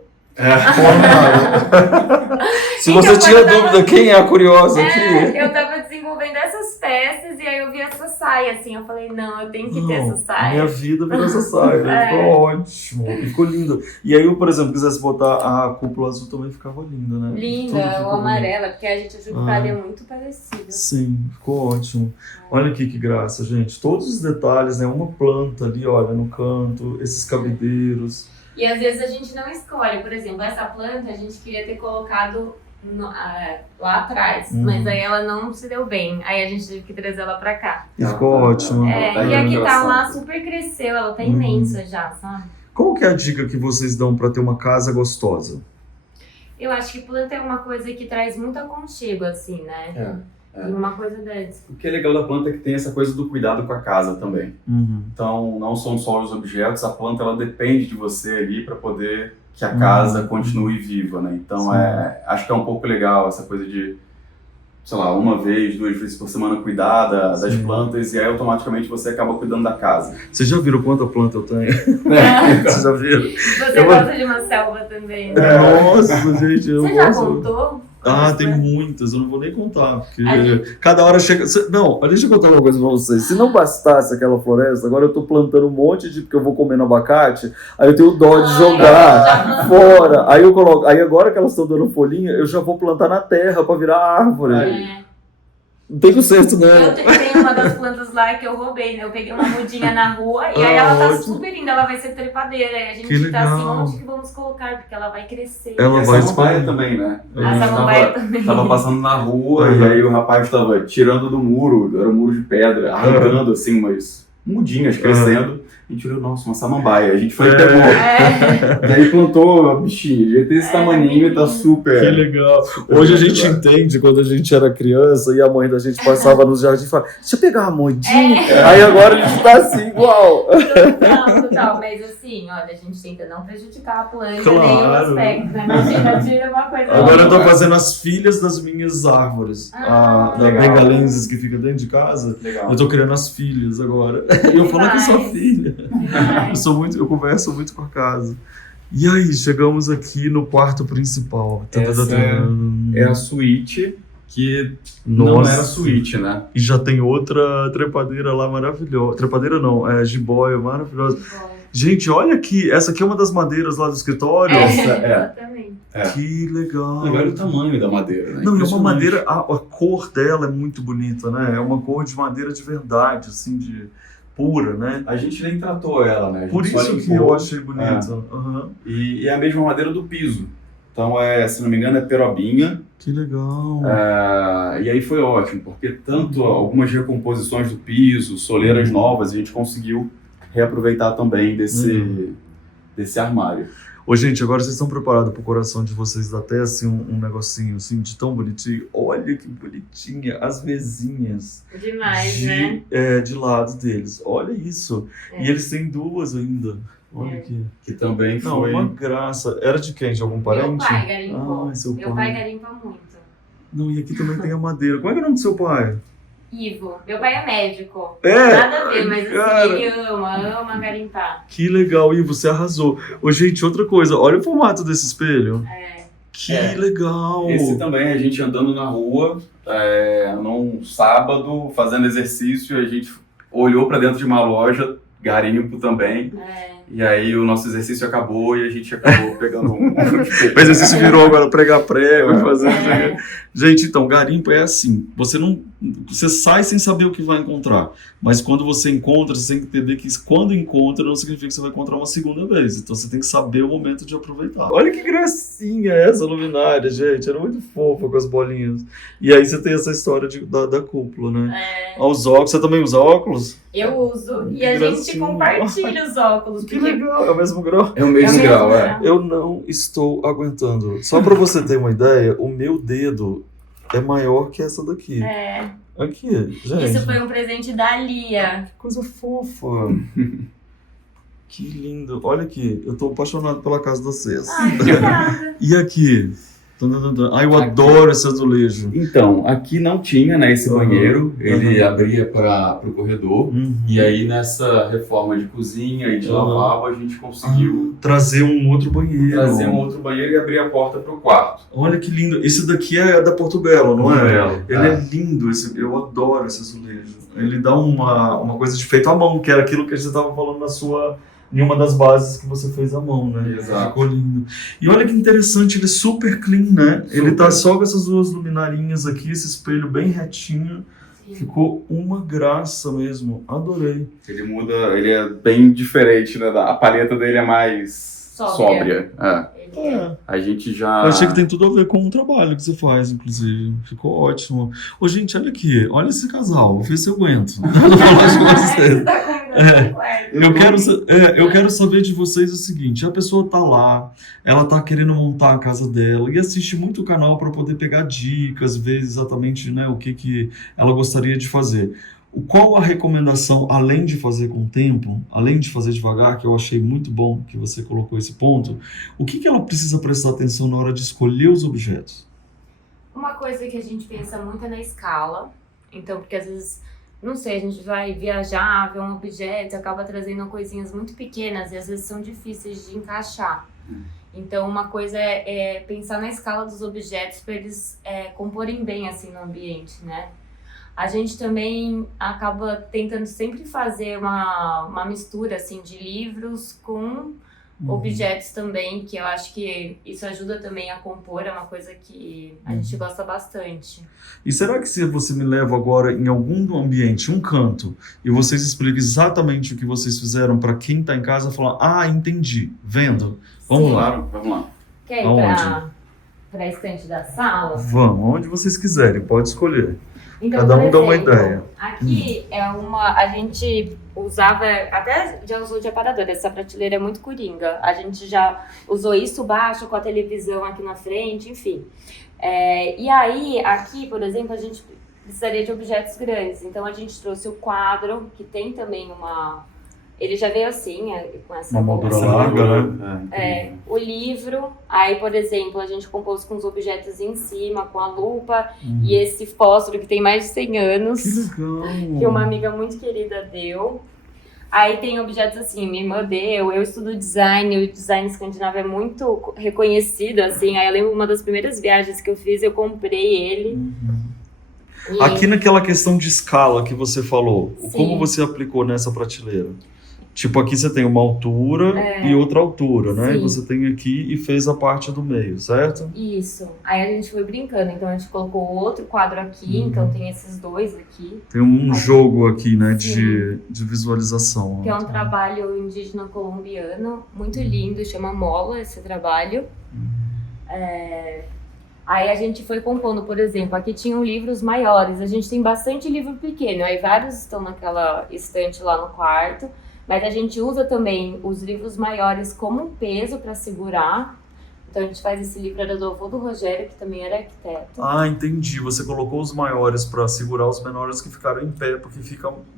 Se Então, você quando tinha eu tava- dúvida, quem é a Curiosa aqui? Eu tava desenvolvendo essas peças e aí eu vi essa saia, assim, eu falei, não, eu tenho que ter essa Minha saia. vida virou essa saia, É. ficou ótimo, ficou lindo. E aí eu, por exemplo, quisesse botar a cúpula azul também ficava linda, né? Tudo Linda, ficou ou amarela, porque a gente achou que ficaria muito parecido. Sim, ficou ótimo. Olha aqui que graça, gente. Todos os detalhes, né? Uma planta ali, olha, no canto, esses cabideiros. E às vezes a gente não escolhe, por exemplo, essa planta a gente queria ter colocado lá atrás, mas aí ela não se deu bem, aí a gente teve que trazer ela pra cá. E ficou ótimo. Ela tá E a que tá engraçada. lá super cresceu, ela tá imensa já, sabe? Qual que é a dica que vocês dão pra ter uma casa gostosa? Eu acho que planta é uma coisa que traz muito aconchego, assim, né? E uma coisa dessa. O que é legal da planta é que tem essa coisa do cuidado com a casa também. Então, não são só os objetos, a planta ela depende de você ali para poder que a casa continue viva, né? Então, Sim. acho que é um pouco legal essa coisa de, sei lá, 1 vez, 2 vezes por semana cuidar das Sim. plantas e aí automaticamente você acaba cuidando da casa. Vocês já viram quanta planta eu tenho? É. Vocês já viram? Você gosta de uma selva também, né? Nossa, gente, eu Você já gosto. contou? Tem muitas, eu não vou nem contar, porque A cada hora chega... Não, deixa eu contar uma coisa pra vocês. Se não bastasse aquela floresta, agora eu tô plantando um monte de... porque eu vou comendo abacate, aí eu tenho dó de jogar fora. Aí eu coloco... Aí agora que elas estão dando folhinha, eu já vou plantar na terra pra virar árvore. É. Não tem certo, né? Eu tenho uma das plantas lá que eu roubei, né? Eu peguei uma mudinha na rua e aí ela tá ótimo. super linda, ela vai ser trepadeira. E a gente Que tá assim, legal. onde que vamos colocar? Porque ela vai crescer. Ela E vai a samambaia escolher. também, né? A gente samambaia também. tava passando na rua e aí o rapaz tava tirando do muro, era um muro de pedra, arrancando assim umas mudinhas crescendo. A gente olhou, nossa, uma samambaia. A gente foi e pegou. É. E aí plantou a bichinha, devia ter esse tamaninho e tá super. Que legal. Hoje a gente entende quando a gente era criança e a mãe da gente passava nos jardins e falava, deixa eu pegar uma modinha. Aí agora a gente tá assim, igual. Total. Mas assim, olha, a gente tenta não prejudicar a planta Claro. nem o aspecto, né? Imagina, tira uma coisa. Agora eu tô boa. fazendo as filhas das minhas árvores. Da legal. bengalenses que fica dentro de casa. Legal. Eu tô criando as filhas agora. E eu falo que eu sou Demais. filha. Eu converso muito com a casa. E aí, chegamos aqui no quarto principal. Essa é a suíte, que não Nossa. era suíte, né? E já tem outra trepadeira lá maravilhosa. Trepadeira não, é jiboia maravilhosa. Gente, olha aqui, essa aqui é uma das madeiras lá do escritório. Exatamente. Que legal. Olha o tamanho da madeira, né? Não, e é uma Impressionante. madeira, a cor dela é muito bonita, né? É uma cor de madeira de verdade, assim, de pura, né? A gente nem tratou ela, né? A gente Por só isso que limpou. eu achei bonita. Aham. E é a mesma madeira do piso. Então, se não me engano, é perobinha. Que legal. E aí foi ótimo, porque tanto algumas recomposições do piso, soleiras novas, a gente conseguiu reaproveitar também desse armário. Ô, gente, agora vocês estão preparados pro coração de vocês dar até assim um negocinho assim de tão bonitinho? Olha que bonitinha as mesinhas Demais, né? de lado deles. Olha isso. E eles têm duas ainda. Olha aqui. Que também Não, foi... uma graça. Era de quem? De algum parente? Meu pai garimpou. Seu Meu pai garimpa muito. Não, e aqui também tem a madeira. Como é que é o nome do seu pai? Ivo. Meu pai é médico. É? Nada a ver, mas Cara. assim, ele ama garimpar. Que legal, Ivo, você arrasou. Ô, gente, outra coisa, olha o formato desse espelho. É. Que É. legal. Esse também, a gente andando na rua, num sábado, fazendo exercício, a gente olhou pra dentro de uma loja, garimpo também, e aí o nosso exercício acabou e a gente acabou pegando O exercício virou agora pregar prego, fazer... É. Gente, então, garimpo é assim, você não você sai sem saber o que vai encontrar. Mas quando você encontra, você tem que entender que quando encontra não significa que você vai encontrar uma segunda vez. Então você tem que saber o momento de aproveitar. Olha que gracinha essa luminária, gente. Era muito fofa com as bolinhas. E aí você tem essa história da cúpula, né? Aos óculos. Você também usa óculos? Eu uso. E Que a gente gracinha. compartilha os óculos. Que legal. É o mesmo grau? É o mesmo grau, Eu não estou aguentando. Só pra você ter uma ideia, o meu dedo é maior que essa daqui. Aqui, gente. Isso foi um presente da Lia. Que coisa fofa. Que lindo. Olha aqui, eu tô apaixonado pela casa de vocês. Ai, obrigada. E aqui? Ai, eu adoro esse azulejo. Então, aqui não tinha, né, esse banheiro, ele abria para o corredor, e aí nessa reforma de cozinha e de lavabo a gente conseguiu trazer um outro banheiro. E abrir a porta para o quarto. Olha que lindo. Esse daqui é da Porto Belo, não Porto é? Belo, Ele é lindo, eu adoro esse azulejo. Ele dá uma coisa de feito à mão, que era aquilo que você estava falando em uma das bases que você fez à mão, né? Exato. Ficou lindo. E olha que interessante, ele é super clean, né? Super. Ele tá só com essas duas luminarinhas aqui, esse espelho bem retinho. Ficou uma graça mesmo. Adorei. Ele muda, ele é bem diferente, né? A paleta dele é mais sóbria. A gente já... Eu achei que tem tudo a ver com o trabalho que você faz, inclusive. Ficou ótimo. Ô, gente, olha aqui. Olha esse casal. Vê se eu aguento. Eu quero saber de vocês o seguinte. A pessoa tá lá, ela tá querendo montar a casa dela e assiste muito o canal para poder pegar dicas, ver exatamente, né, o que ela gostaria de fazer. Qual a recomendação, além de fazer com tempo, além de fazer devagar, que eu achei muito bom que você colocou esse ponto, o que ela precisa prestar atenção na hora de escolher os objetos? Uma coisa que a gente pensa muito é na escala. Então, porque às vezes, não sei, a gente vai viajar, ver um objeto e acaba trazendo coisinhas muito pequenas e às vezes são difíceis de encaixar. Então, uma coisa é pensar na escala dos objetos para eles comporem bem assim no ambiente, né? A gente também acaba tentando sempre fazer uma mistura assim, de livros com objetos também, que eu acho que isso ajuda também a compor, é uma coisa que a gente gosta bastante. E será que se você me leva agora em algum ambiente, um canto, e vocês explicam exatamente o que vocês fizeram para quem está em casa falar, entendi, vendo? Vamos lá. Claro, vamos lá. Quer ir para a estante da sala? Vamos, onde vocês quiserem, pode escolher. Então, Cada um por dá uma exemplo, ideia. Aqui a gente usava, até já usou de aparador, essa prateleira é muito coringa. A gente já usou isso baixo com a televisão aqui na frente, enfim. E aí, aqui, por exemplo, a gente precisaria de objetos grandes. Então a gente trouxe o quadro, que tem também ele já veio assim, com essa... Uma moldura larga, né? O livro, aí, por exemplo, a gente compôs com os objetos em cima, com a lupa, e esse fósforo que tem mais de 100 anos. Que legal! Que uma amiga muito querida deu. Aí tem objetos assim, minha irmã deu, eu estudo design, o design escandinavo é muito reconhecido, assim. Aí eu lembro uma das primeiras viagens que eu fiz, eu comprei ele. Aqui naquela questão de escala que você falou, Sim. como você aplicou nessa prateleira? Tipo, aqui você tem uma altura e outra altura, né? Sim. E você tem aqui e fez a parte do meio, certo? Isso. Aí a gente foi brincando, então a gente colocou outro quadro aqui, então tem esses dois aqui. Tem um jogo aqui, né, de visualização. Que é um trabalho indígena colombiano, muito lindo, chama Mola esse trabalho. Aí a gente foi compondo, por exemplo, aqui tinham livros maiores, a gente tem bastante livro pequeno, aí vários estão naquela estante lá no quarto, mas a gente usa também os livros maiores como um peso para segurar. Então a gente faz esse livro, era do avô do Rogério, que também era arquiteto. Entendi. Você colocou os maiores para segurar os menores que ficaram em pé, porque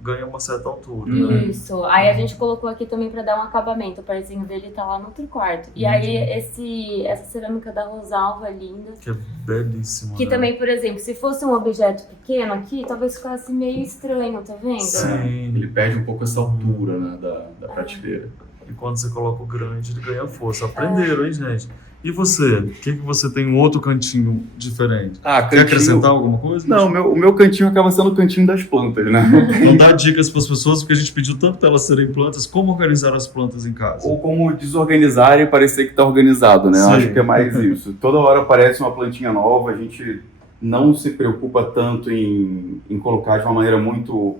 ganham uma certa altura, né? Isso. Aí a gente colocou aqui também para dar um acabamento. O parzinho dele tá lá no outro quarto. E aí essa cerâmica da Rosalva linda. Que é belíssima. Que né? também, por exemplo, se fosse um objeto pequeno aqui, talvez ficasse meio estranho, tá vendo? Sim. Ele perde um pouco essa altura, né, da prateleira. E quando você coloca o grande, ele ganha força. Aprenderam, hein, gente? E você? O que você tem um outro cantinho diferente? Quer acrescentar alguma coisa? Não, o meu cantinho acaba sendo o cantinho das plantas, né? Não dá dicas para as pessoas, porque a gente pediu tanto para elas serem plantas, como organizar as plantas em casa? Ou como desorganizar e parecer que está organizado, né? Eu Sim. acho que é mais isso. Toda hora aparece uma plantinha nova, a gente não se preocupa tanto em colocar de uma maneira muito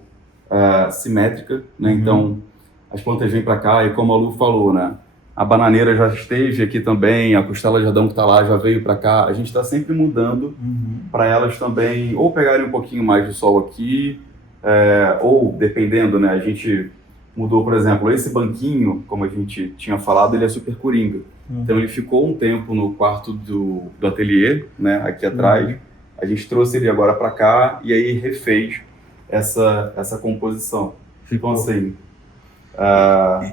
simétrica, né? Então, as plantas vêm para cá e como a Lu falou, né? A bananeira já esteve aqui também, a costela de Adão que está lá já veio para cá. A gente está sempre mudando para elas também ou pegarem um pouquinho mais de sol aqui, ou dependendo, né? A gente mudou, por exemplo, esse banquinho, como a gente tinha falado, ele é super coringa. Então ele ficou um tempo no quarto do ateliê, né? Aqui atrás. A gente trouxe ele agora para cá e aí refez essa composição. Então assim...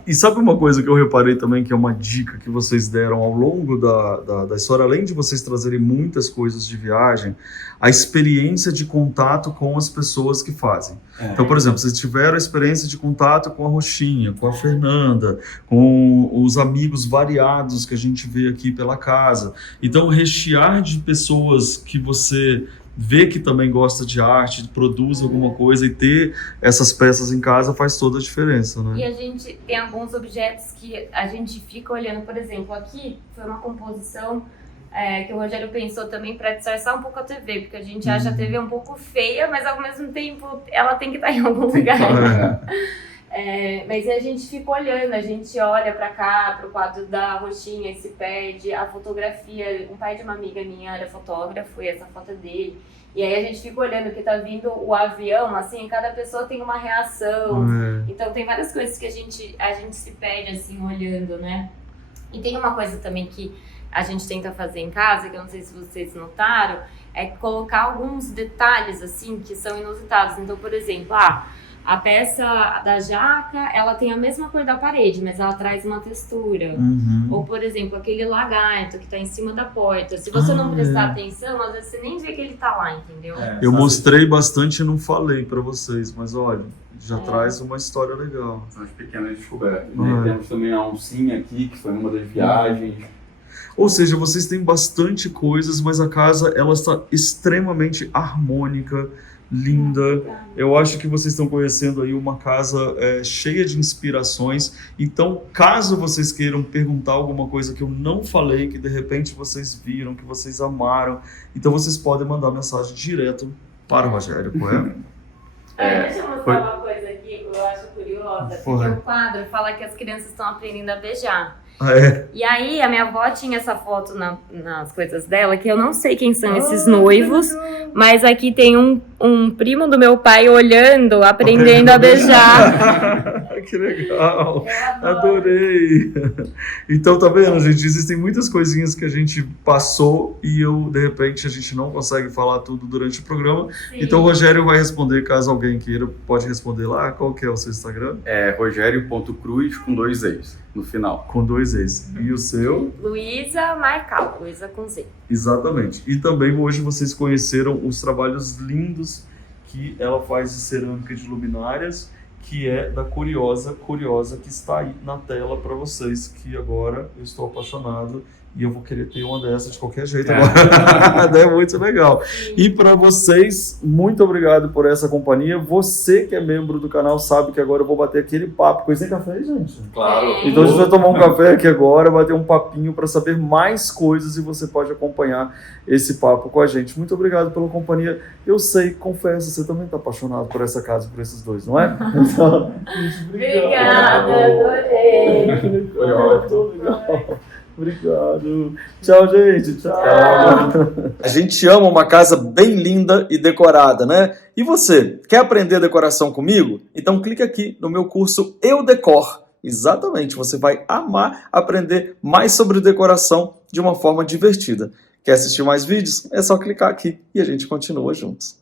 E sabe uma coisa que eu reparei também, que é uma dica que vocês deram ao longo da história, além de vocês trazerem muitas coisas de viagem, a experiência de contato com as pessoas que fazem. Então, por exemplo, vocês tiveram a experiência de contato com a Roxinha, com a Fernanda, com os amigos variados que a gente vê aqui pela casa. Então, rechear de pessoas que você vê que também gosta de arte, produz alguma coisa e ter essas peças em casa faz toda a diferença, né? E a gente tem alguns objetos que a gente fica olhando, por exemplo, aqui foi uma composição que o Rogério pensou também para disfarçar um pouco a TV, porque a gente acha a TV um pouco feia, mas ao mesmo tempo ela tem que estar em algum lugar. Mas a gente fica olhando, a gente olha pra cá, pro quadro da Roxinha e se perde, a fotografia, um pai de uma amiga minha era fotógrafo e essa foto dele, e aí a gente fica olhando que tá vindo o avião, assim, cada pessoa tem uma reação, então tem várias coisas que a gente se perde, assim, olhando, né? E tem uma coisa também que a gente tenta fazer em casa, que eu não sei se vocês notaram, é colocar alguns detalhes, assim, que são inusitados. Então, por exemplo, a peça da jaca, ela tem a mesma cor da parede, mas ela traz uma textura. Ou, por exemplo, aquele lagarto que tá em cima da porta. Se você não prestar atenção, às vezes você nem vê que ele tá lá, entendeu? Eu mostrei bastante e não falei pra vocês, mas olha, já traz uma história legal. São as pequenas descobertas, né? Temos também a oncinha aqui, que foi uma das viagens. Ou seja, vocês têm bastante coisas, mas a casa ela está extremamente harmônica, linda. Eu acho que vocês estão conhecendo aí uma casa cheia de inspirações. Então, caso vocês queiram perguntar alguma coisa que eu não falei, que de repente vocês viram, que vocês amaram, então vocês podem mandar mensagem direto para o Rogério. Deixa eu mostrar uma coisa aqui que eu acho curiosa, porque o quadro fala que as crianças estão aprendendo a beijar. E aí a minha avó tinha essa foto nas coisas dela, que eu não sei quem são esses noivos, mas aqui tem um primo do meu pai olhando, aprendendo a beijar. Que legal, adorei. Então tá vendo, gente, existem muitas coisinhas que a gente passou e de repente a gente não consegue falar tudo durante o programa. Sim. Então o Rogério vai responder, caso alguém queira, pode responder lá. Qual que é o seu Instagram? Rogério.cruz com 2 E's no final. Com 2 E's. E o seu? Luísa Marcal, Luísa com Z. Exatamente. E também hoje vocês conheceram os trabalhos lindos que ela faz de cerâmica de luminárias, que é da Curiosa, que está aí na tela para vocês, que agora eu estou apaixonado e eu vou querer ter uma dessa de qualquer jeito agora. É muito legal. E para vocês, muito obrigado por essa companhia. Você que é membro do canal sabe que agora eu vou bater aquele papo. Coisa sem café, gente? Claro. Então a gente vai tomar um café aqui agora, bater um papinho para saber mais coisas e você pode acompanhar esse papo com a gente. Muito obrigado pela companhia. Eu sei, confesso, você também está apaixonado por essa casa, por esses dois, não é? Então, obrigada, adorei. Foi ótimo, legal. Obrigado. Tchau, gente. Tchau. A gente ama uma casa bem linda e decorada, né? E você, quer aprender decoração comigo? Então clica aqui no meu curso Eu Decor. Exatamente, você vai amar aprender mais sobre decoração de uma forma divertida. Quer assistir mais vídeos? É só clicar aqui e a gente continua juntos.